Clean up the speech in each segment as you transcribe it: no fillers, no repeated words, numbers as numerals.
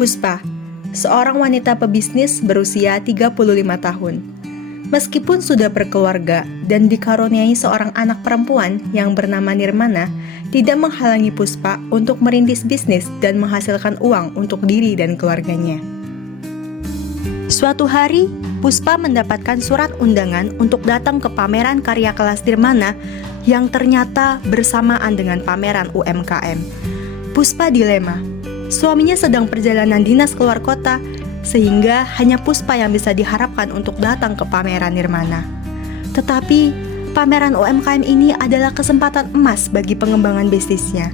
Puspa, seorang wanita pebisnis berusia 35 tahun. Meskipun sudah berkeluarga dan dikaruniai seorang anak perempuan yang bernama Nirmana, tidak menghalangi Puspa untuk merintis bisnis dan menghasilkan uang untuk diri dan keluarganya. Suatu hari, Puspa mendapatkan surat undangan untuk datang ke pameran karya kelas Nirmana yang ternyata bersamaan dengan pameran UMKM. Puspa dilema. Suaminya sedang perjalanan dinas keluar kota, sehingga hanya Puspa yang bisa diharapkan untuk datang ke pameran Nirmana. Tetapi, pameran UMKM ini adalah kesempatan emas bagi pengembangan bisnisnya.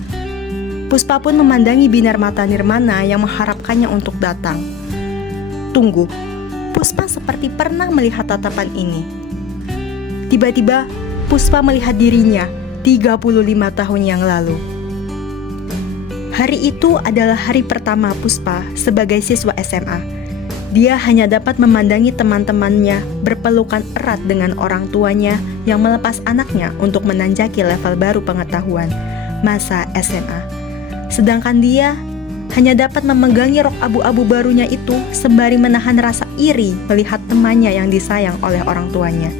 Puspa pun memandangi binar mata Nirmana yang mengharapkannya untuk datang. Tunggu, Puspa seperti pernah melihat tatapan ini. Tiba-tiba, Puspa melihat dirinya 35 tahun yang lalu. Hari itu adalah hari pertama Puspa sebagai siswa SMA. Dia hanya dapat memandangi teman-temannya berpelukan erat dengan orang tuanya yang melepas anaknya untuk menanjaki level baru pengetahuan, masa SMA. Sedangkan dia hanya dapat memegangi rok abu-abu barunya itu sembari menahan rasa iri melihat temannya yang disayang oleh orang tuanya.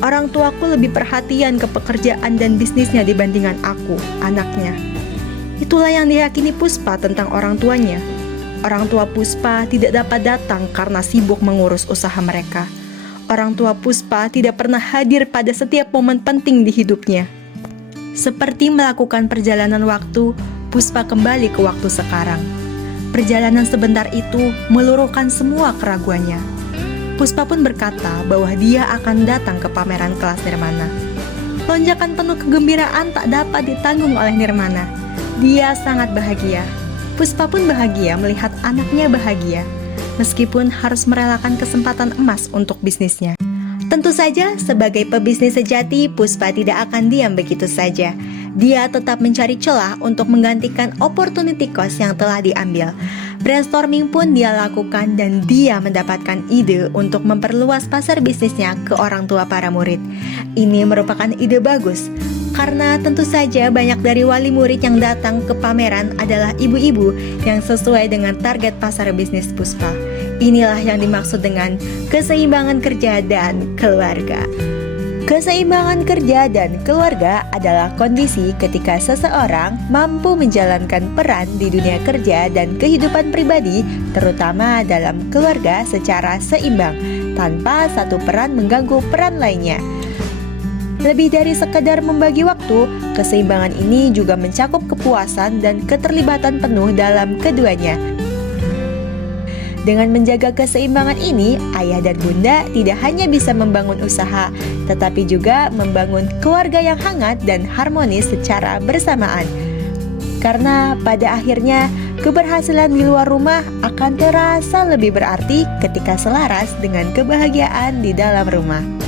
Orang tuaku lebih perhatian ke pekerjaan dan bisnisnya dibandingkan aku, anaknya. Itulah yang diyakini Puspa tentang orang tuanya. Orang tua Puspa tidak dapat datang karena sibuk mengurus usaha mereka. Orang tua Puspa tidak pernah hadir pada setiap momen penting di hidupnya. Seperti melakukan perjalanan waktu, Puspa kembali ke waktu sekarang. Perjalanan sebentar itu meluruhkan semua keraguannya. Puspa pun berkata bahwa dia akan datang ke pameran kelas Nirmana. Lonjakan penuh kegembiraan tak dapat ditanggung oleh Nirmana. Dia sangat bahagia. Puspa pun bahagia melihat anaknya bahagia, meskipun harus merelakan kesempatan emas untuk bisnisnya. Tentu saja, sebagai pebisnis sejati, Puspa tidak akan diam begitu saja. Dia tetap mencari celah untuk menggantikan opportunity cost yang telah diambil. Brainstorming pun dia lakukan dan dia mendapatkan ide untuk memperluas pasar bisnisnya ke orang tua para murid. Ini merupakan ide bagus, karena tentu saja banyak dari wali murid yang datang ke pameran adalah ibu-ibu yang sesuai dengan target pasar bisnis Puspa. Inilah yang dimaksud dengan keseimbangan kerja dan keluarga. Keseimbangan kerja dan keluarga adalah kondisi ketika seseorang mampu menjalankan peran di dunia kerja dan kehidupan pribadi, terutama dalam keluarga secara seimbang, tanpa satu peran mengganggu peran lainnya. Lebih dari sekadar membagi waktu, keseimbangan ini juga mencakup kepuasan dan keterlibatan penuh dalam keduanya. Dengan menjaga keseimbangan ini, ayah dan bunda tidak hanya bisa membangun usaha, tetapi juga membangun keluarga yang hangat dan harmonis secara bersamaan. Karena pada akhirnya, keberhasilan di luar rumah akan terasa lebih berarti ketika selaras dengan kebahagiaan di dalam rumah.